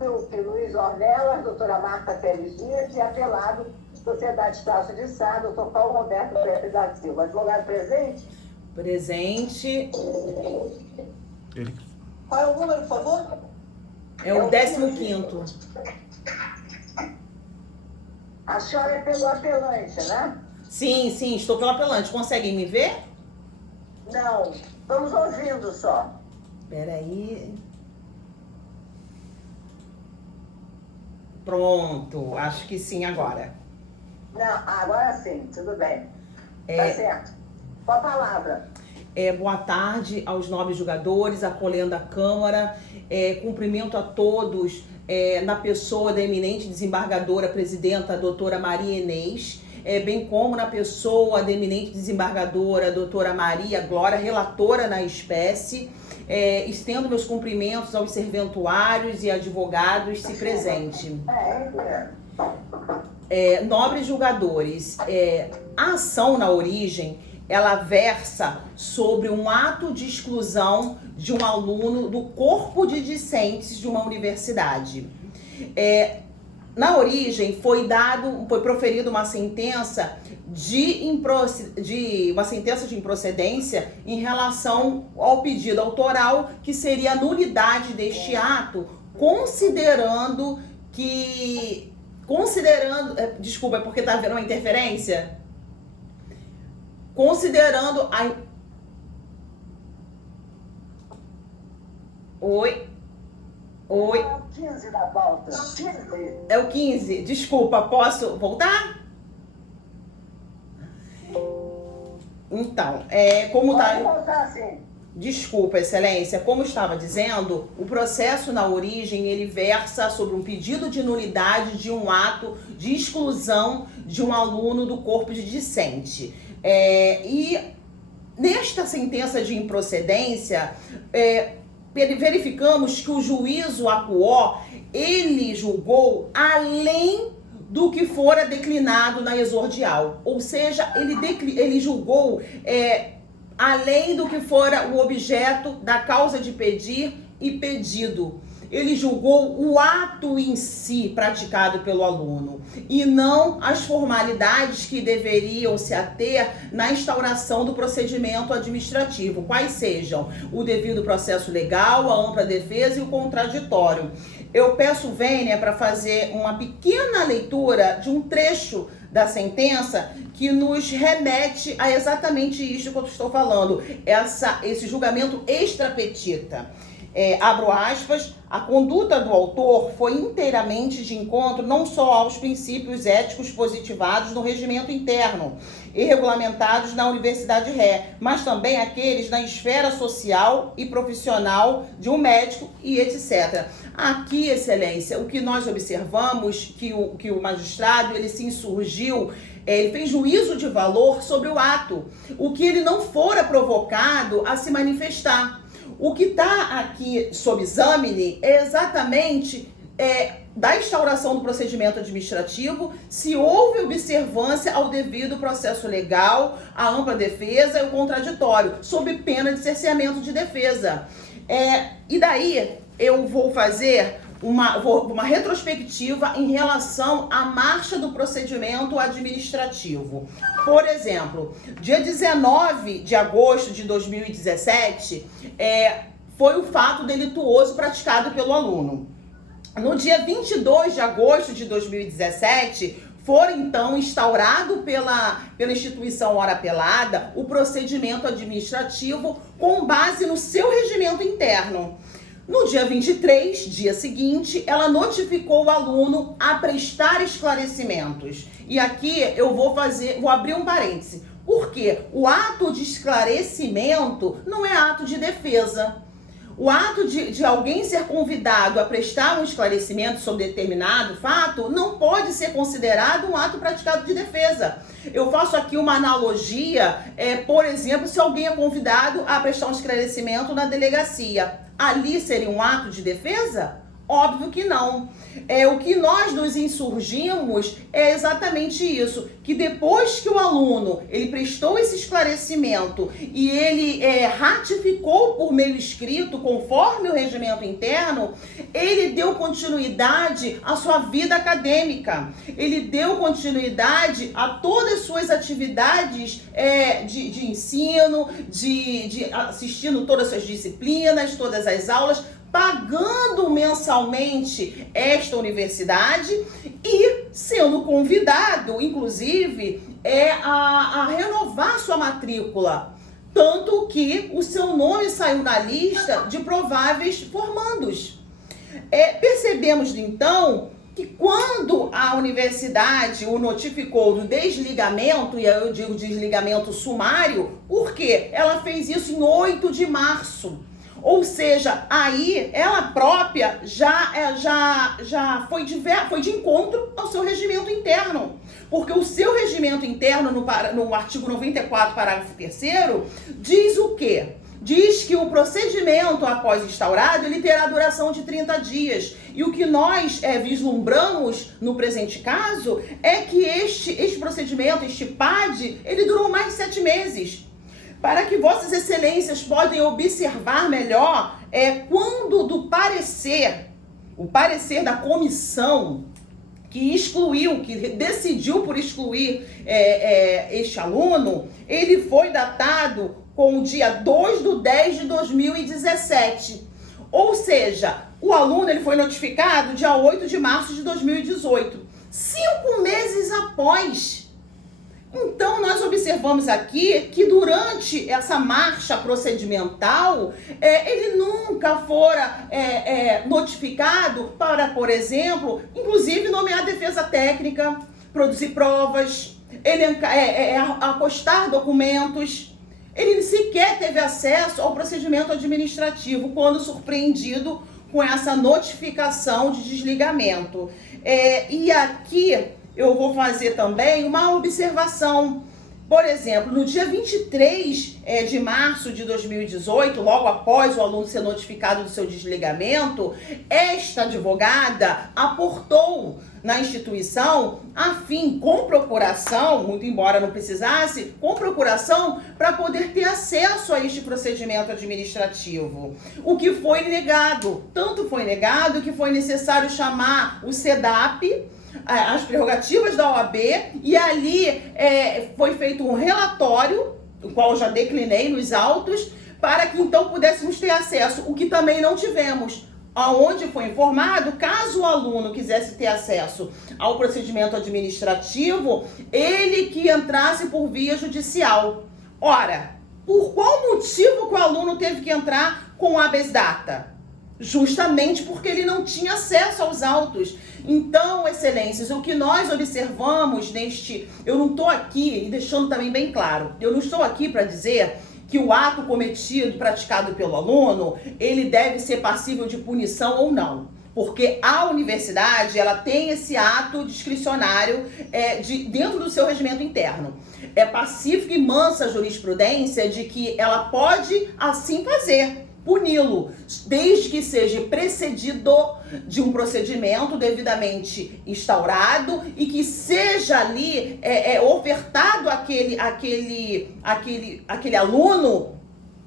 Luiz Ornelas, doutora Marta Pérez Dias e apelado Sociedade Taça de Sá, doutor Paulo Roberto Pepe da Silva. Advogado presente? Presente. Qual é o número, por favor? É o 15º. A senhora é pelo apelante, né? Sim, estou pelo apelante. Conseguem me ver? Não, estamos ouvindo só. Espera aí. Pronto, acho que sim agora. Não, agora sim, tudo bem. Tá certo. Qual a palavra? Boa tarde aos nobres julgadores, acolhendo a Câmara. Cumprimento a todos na pessoa da eminente desembargadora presidenta, a doutora Maria Inês, bem como na pessoa da eminente desembargadora, a doutora Maria Glória, relatora na espécie. Estendo meus cumprimentos aos serventuários e advogados, se presente. Nobres julgadores, a ação na origem, ela versa sobre um ato de exclusão de um aluno do corpo de discentes de uma universidade. Na origem foi proferida uma sentença de improcedência em relação ao pedido autoral, que seria a nulidade deste ato, desculpa, é porque tá havendo uma interferência? Considerando a... Oi? É o 15 da pauta. É o 15. Desculpa, posso voltar? Então, como tá... Pode voltar, sim. Desculpa, excelência. Como estava dizendo, o processo na origem, ele versa sobre um pedido de nulidade de um ato de exclusão de um aluno do corpo de discente. E nesta sentença de improcedência, verificamos que o juízo acuó, ele julgou além do que fora declinado na exordial. Ou seja, ele julgou além do que fora o objeto da causa de pedir e pedido. Ele julgou o ato em si praticado pelo aluno e não as formalidades que deveriam se ater na instauração do procedimento administrativo, quais sejam o devido processo legal, a ampla defesa e o contraditório. Eu peço vênia para fazer uma pequena leitura de um trecho da sentença que nos remete a exatamente isso que eu estou falando, esse julgamento extra petita. Abro aspas, a conduta do autor foi inteiramente de encontro não só aos princípios éticos positivados no regimento interno e regulamentados na Universidade Ré, mas também aqueles na esfera social e profissional de um médico e etc. Aqui, excelência, o que nós observamos que o magistrado ele se insurgiu, ele fez juízo de valor sobre o ato, o que ele não fora provocado a se manifestar. O que está aqui sob exame é exatamente da instauração do procedimento administrativo, se houve observância ao devido processo legal, a ampla defesa e o contraditório, sob pena de cerceamento de defesa. E daí eu vou fazer uma retrospectiva em relação à marcha do procedimento administrativo. Por exemplo, dia 19 de agosto de 2017, foi o fato delituoso praticado pelo aluno. No dia 22 de agosto de 2017, foi então instaurado pela instituição ora apelada o procedimento administrativo com base no seu regimento interno. No dia 23, dia seguinte, ela notificou o aluno a prestar esclarecimentos. E aqui eu vou abrir um parêntese. Porque o ato de esclarecimento não é ato de defesa. O ato de alguém ser convidado a prestar um esclarecimento sobre determinado fato não pode ser considerado um ato praticado de defesa. Eu faço aqui uma analogia, por exemplo, se alguém é convidado a prestar um esclarecimento na delegacia, ali seria um ato de defesa Óbvio que não. O que nós nos insurgimos é exatamente isso, que depois que o aluno ele prestou esse esclarecimento e ele ratificou por meio escrito, conforme o regimento interno, ele deu continuidade à sua vida acadêmica, ele deu continuidade a todas as suas atividades de ensino, de assistindo todas as suas disciplinas, todas as aulas, pagando mensalmente esta universidade e sendo convidado, inclusive, a renovar sua matrícula. Tanto que o seu nome saiu na lista de prováveis formandos. Percebemos, então, que quando a universidade o notificou do desligamento, e eu digo desligamento sumário, porque ela fez isso em 8 de março. Ou seja, aí ela própria já foi de encontro ao seu regimento interno. Porque o seu regimento interno, no artigo 94, parágrafo 3º, diz o quê? Diz que o procedimento após instaurado, ele terá duração de 30 dias. E o que nós vislumbramos no presente caso é que este procedimento, este PAD, ele durou mais de 7 meses. Para que vossas excelências podem observar melhor, quando do parecer, o parecer da comissão que decidiu por excluir este aluno, ele foi datado com o dia 2/10/2017. Ou seja, o aluno ele foi notificado dia 8 de março de 2018, 5 meses após. Então, nós observamos aqui que durante essa marcha procedimental, ele nunca fora notificado para, por exemplo, inclusive nomear defesa técnica, produzir provas, apostar documentos. Ele sequer teve acesso ao procedimento administrativo quando surpreendido com essa notificação de desligamento. E aqui eu vou fazer também uma observação. Por exemplo, no dia 23 de março de 2018, logo após o aluno ser notificado do seu desligamento, esta advogada aportou na instituição com procuração, muito embora não precisasse, com procuração para poder ter acesso a este procedimento administrativo. O que foi negado. Tanto foi negado que foi necessário chamar o SEDAP, as prerrogativas da OAB, e ali foi feito um relatório, o qual eu já declinei nos autos, para que então pudéssemos ter acesso, o que também não tivemos. Aonde foi informado, caso o aluno quisesse ter acesso ao procedimento administrativo, ele que entrasse por via judicial. Ora, por qual motivo que o aluno teve que entrar com habeas data? Justamente porque ele não tinha acesso aos autos. Então, excelências, o que nós observamos eu não estou aqui, e deixando também bem claro, eu não estou aqui para dizer que o ato cometido, praticado pelo aluno, ele deve ser passível de punição ou não. Porque a universidade, ela tem esse ato discricionário dentro do seu regimento interno. É pacífica e mansa a jurisprudência de que ela pode assim fazer, puni-lo, desde que seja precedido de um procedimento devidamente instaurado e que seja ali ofertado àquele aluno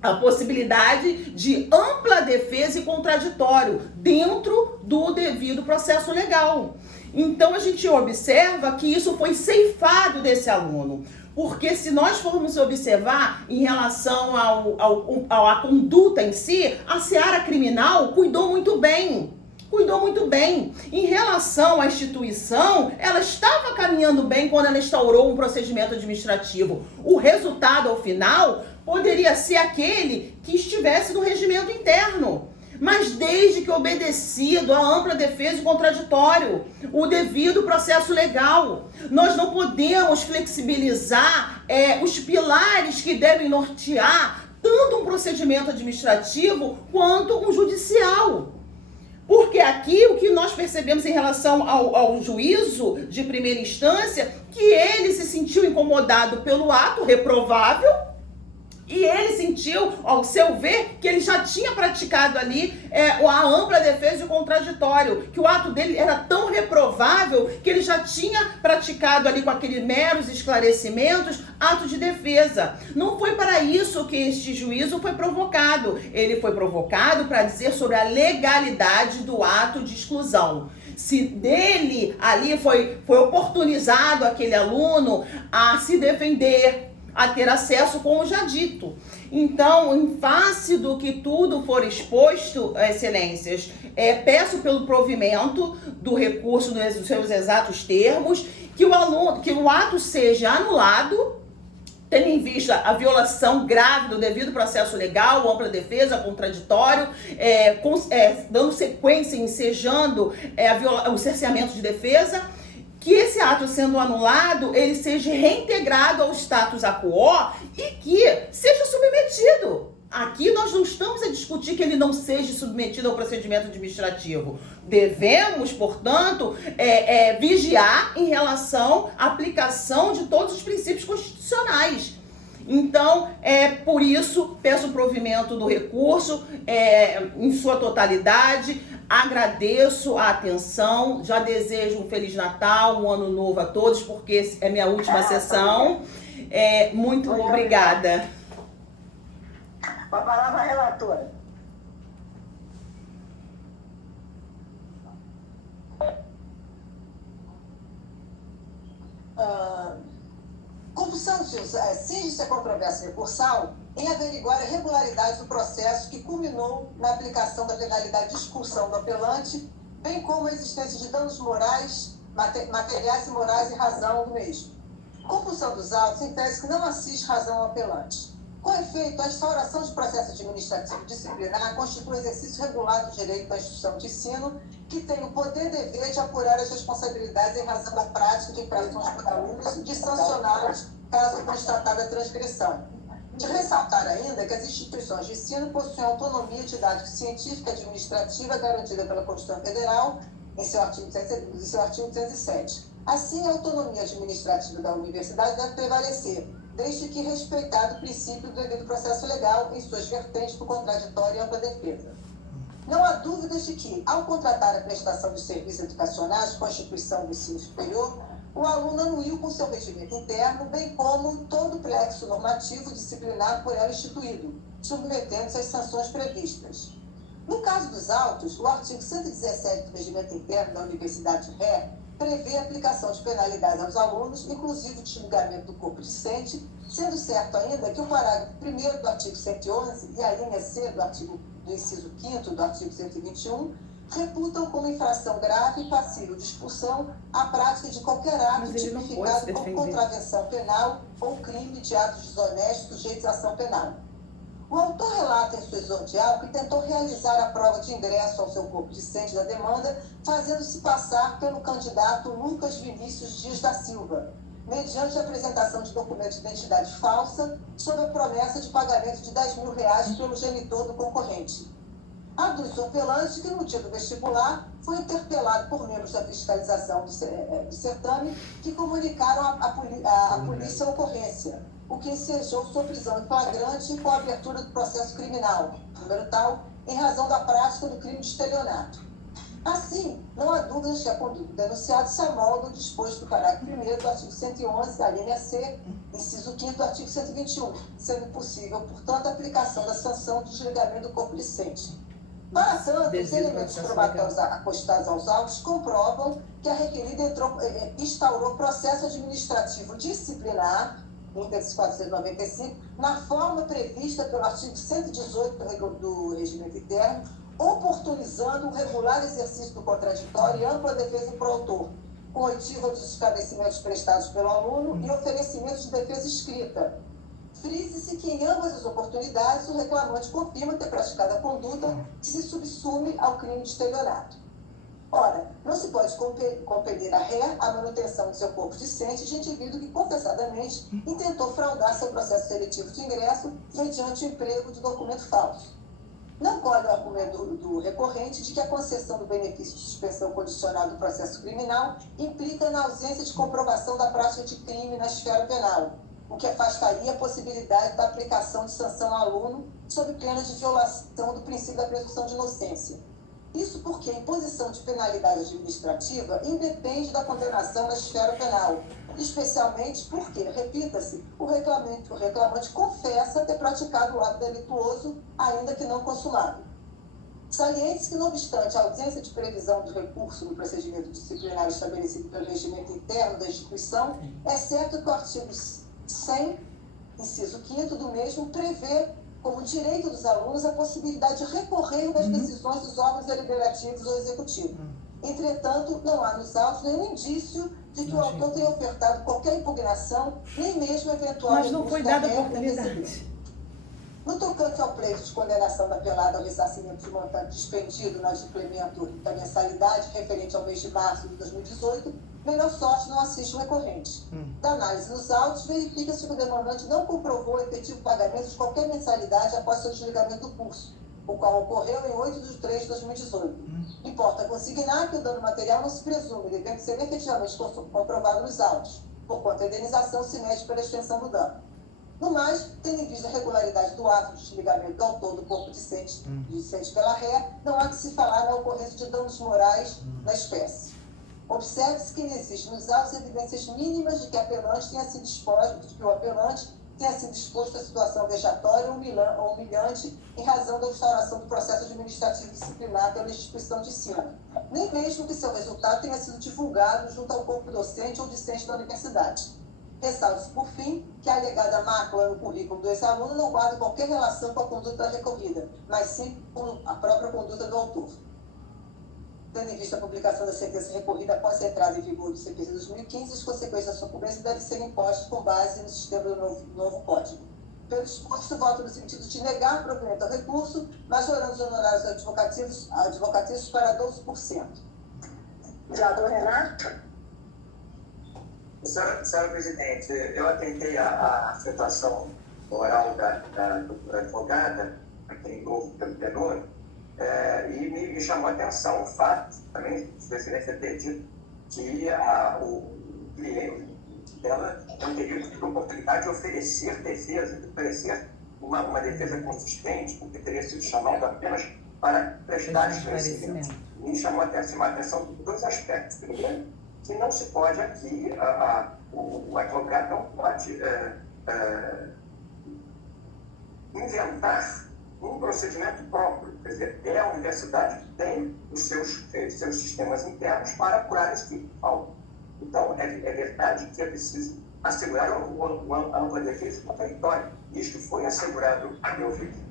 a possibilidade de ampla defesa e contraditório dentro do devido processo legal. Então a gente observa que isso foi ceifado desse aluno. Porque se nós formos observar em relação à conduta em si, a seara criminal cuidou muito bem. Em relação à instituição, ela estava caminhando bem quando ela instaurou um procedimento administrativo. O resultado, ao final, poderia ser aquele que estivesse no regimento interno. Mas desde que obedecido à ampla defesa e contraditório, o devido processo legal. Nós não podemos flexibilizar os pilares que devem nortear tanto um procedimento administrativo quanto um judicial. Porque aqui o que nós percebemos em relação ao juízo de primeira instância, que ele se sentiu incomodado pelo ato reprovável, E ele sentiu, ao seu ver, que ele já tinha praticado ali a ampla defesa e o contraditório, que o ato dele era tão reprovável que ele já tinha praticado ali com aqueles meros esclarecimentos ato de defesa. Não foi para isso que este juízo foi provocado. Ele foi provocado para dizer sobre a legalidade do ato de exclusão. Se dele ali foi oportunizado aquele aluno a se defender, a ter acesso, como já dito. Então, em face do que tudo for exposto, excelências, peço pelo provimento do recurso nos seus exatos termos, que o ato seja anulado, tendo em vista a violação grave do devido processo legal, ampla defesa, contraditório, dando sequência, ensejando o cerceamento de defesa, que esse ato sendo anulado, ele seja reintegrado ao status quo e que seja submetido. Aqui nós não estamos a discutir que ele não seja submetido ao procedimento administrativo. Devemos, portanto, vigiar em relação à aplicação de todos os princípios constitucionais. Então, por isso, peço o provimento do recurso em sua totalidade. Agradeço a atenção, já desejo um Feliz Natal, um Ano Novo a todos, porque é minha última sessão. Muito obrigada. Com a palavra, relatora. Compulsão cinge-se a controvérsia recursal em averiguar a regularidade do processo que culminou na aplicação da penalidade de expulsão do apelante, bem como a existência de danos morais, materiais e morais em razão do mesmo. Compulsão dos autos em tese que não assiste razão ao apelante. Com efeito, a instauração de processo administrativo disciplinar constitui exercício regulado do direito da instituição de ensino, que tem o poder e dever de apurar as responsabilidades em razão da prática de infrações por alunos e de sancioná-los caso constatada a transgressão. De ressaltar ainda que as instituições de ensino possuem autonomia didática, científica e administrativa garantida pela Constituição Federal em seu artigo 207. Assim, a autonomia administrativa da universidade deve prevalecer, desde que respeitado o princípio do devido processo legal em suas vertentes do contraditório e ampla defesa. Não há dúvidas de que, ao contratar a prestação de serviços educacionais com a instituição do ensino superior, o aluno anuiu com seu regimento interno, bem como todo o plexo normativo disciplinar por ela instituído, submetendo-se às sanções previstas. No caso dos autos, o artigo 117 do regimento interno da Universidade Ré prevê a aplicação de penalidades aos alunos, inclusive de julgamento do corpo discente, sendo certo ainda que o parágrafo 1º do artigo 111 e a linha C do inciso 5º do artigo 121 reputam como infração grave e passível de expulsão a prática de qualquer ato tipificado como contravenção penal ou crime de atos desonestos sujeitos à ação penal. O autor relata em sua exordial que tentou realizar a prova de ingresso ao seu corpo discente da demanda, fazendo-se passar pelo candidato Lucas Vinícius Dias da Silva, mediante a apresentação de documento de identidade falsa, sob a promessa de pagamento de R$ 10.000 pelo genitor do concorrente. Aduz o apelante que, no dia do vestibular, foi interpelado por membros da fiscalização do certame que comunicaram à polícia a ocorrência, o que ensejou sua prisão em flagrante com a abertura do processo criminal, número tal, em razão da prática do crime de estelionato. Assim, não há dúvidas que a conduta do denunciado se amolda ao disposto do parágrafo 1º do artigo 111, da linha C, inciso 5º do artigo 121, sendo possível, portanto, a aplicação da sanção de desligamento do corpo discente. Para tanto, os elementos probatórios acostados aos autos comprovam que a requerida instaurou processo administrativo disciplinar, índice 495, na forma prevista pelo artigo 118 do regimento interno, oportunizando o regular exercício do contraditório e ampla defesa em pró-autor, com oitiva dos esclarecimentos prestados pelo aluno e oferecimento de defesa escrita. Frise-se que, em ambas as oportunidades, o reclamante confirma ter praticado a conduta que se subsume ao crime de estelionato. Ora, não se pode compelir a ré a manutenção de seu corpo discente de indivíduo que, confessadamente, intentou fraudar seu processo seletivo de ingresso mediante o emprego de documento falso. Não colhe o argumento do recorrente de que a concessão do benefício de suspensão condicional do processo criminal implica na ausência de comprovação da prática de crime na esfera penal, o que afastaria a possibilidade da aplicação de sanção ao aluno sob pena de violação do princípio da presunção de inocência. Isso porque a imposição de penalidade administrativa independe da condenação na esfera penal, especialmente porque, repita-se, o reclamante confessa ter praticado o ato delituoso, ainda que não consumado. Saliente-se que, não obstante a ausência de previsão de recurso no procedimento disciplinar estabelecido pelo regimento interno da instituição, é certo que o artigo 100, inciso 5º do mesmo, prevê como direito dos alunos a possibilidade de recorrer das decisões dos órgãos deliberativos ou executivos. Entretanto, não há nos autos nenhum indício de que o autor tenha ofertado qualquer impugnação, nem mesmo eventual Mas não foi dada recurso oportunidade. No tocante ao pleito de condenação da apelada ao ressarcimento de montante despendido no implemento da mensalidade referente ao mês de março de 2018, melhor sorte não assiste o recorrente. Da análise dos autos, verifica-se que o demandante não comprovou o efetivo pagamento de qualquer mensalidade após seu desligamento do curso, o qual ocorreu em 8 de 3 de 2018. Importa consignar que o dano material não se presume, devendo ser efetivamente comprovado nos autos, porquanto a indenização se mede pela extensão do dano. No mais, tendo em vista a regularidade do ato de desligamento do autor do corpo discente pela ré, não há que se falar na ocorrência de danos morais na espécie. Observe-se que não existe nos autos evidências mínimas de que o apelante tenha sido exposto a situação vexatória ou humilhante em razão da instauração do processo administrativo disciplinar pela instituição de ensino, nem mesmo que seu resultado tenha sido divulgado junto ao corpo docente ou discente da universidade. Ressalve-se, por fim, que a alegada mácula no currículo do ex-aluno não guarda qualquer relação com a conduta da recorrida, mas sim com a própria conduta do autor. Tendo em vista a publicação da sentença recorrida após a entrada em vigor do CPC 2015, as consequências da sua cobrança devem ser impostas com base no sistema do novo Código. Pelo disposto, voto no sentido de negar provimento ao recurso, majorando os honorários advocatícios para 12%. Vereador Renato? Senhora presidente, eu atentei à situação moral da doutora advogada, aqui em Novo pelo tenor, e me chamou a atenção o fato, também, o presidente ter dito que o cliente dela não teria tido a oportunidade de oferecer defesa, de oferecer uma defesa consistente, porque teria sido chamado apenas para prestar esclarecimento. Me chamou a atenção de dois aspectos. Primeiro, que não se pode aqui, o advogado não pode inventar um procedimento próprio. Quer dizer, é a universidade que tem os seus sistemas internos para apurar esse tipo de falta. Então, é verdade que é preciso assegurar a ampla defesa contra a vitória. Isto foi assegurado a meu juízo.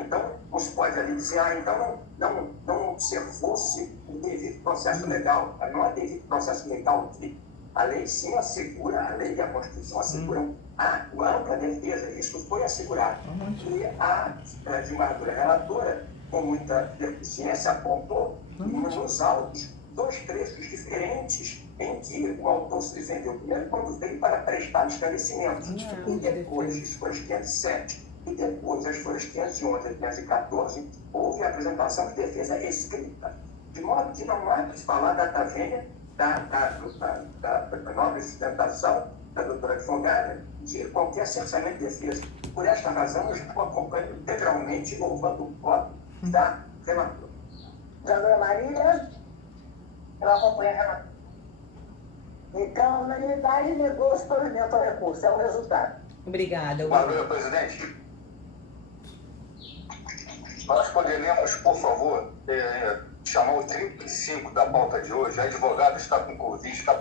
Então, não se pode ali dizer, então não observou-se o devido processo legal. Não há devido processo legal aqui. A lei sim assegura, a lei e a Constituição asseguram a ampla defesa. Isso foi assegurado. E a desembargadora relatora, com muita deficiência, apontou nos autos dois trechos diferentes em que o autor se defendeu primeiro quando veio para prestar esclarecimento. E depois, isso foi 507. E depois, as folhas 511 e 514, houve a apresentação de defesa escrita. De modo que não há que falar da tavenha, da nova sustentação da doutora advogada, de qualquer cerceamento de defesa. Por esta razão, eu estou acompanhando integralmente, louvando o voto da relatora. Vereadora Maria? Eu acompanho a relatora. Então, a unanimidade negou o exporimento ao recurso. É o resultado. Obrigada. Valeu, presidente. Nós poderíamos, por favor, chamar o 35 da pauta de hoje. A advogada está com Covid, está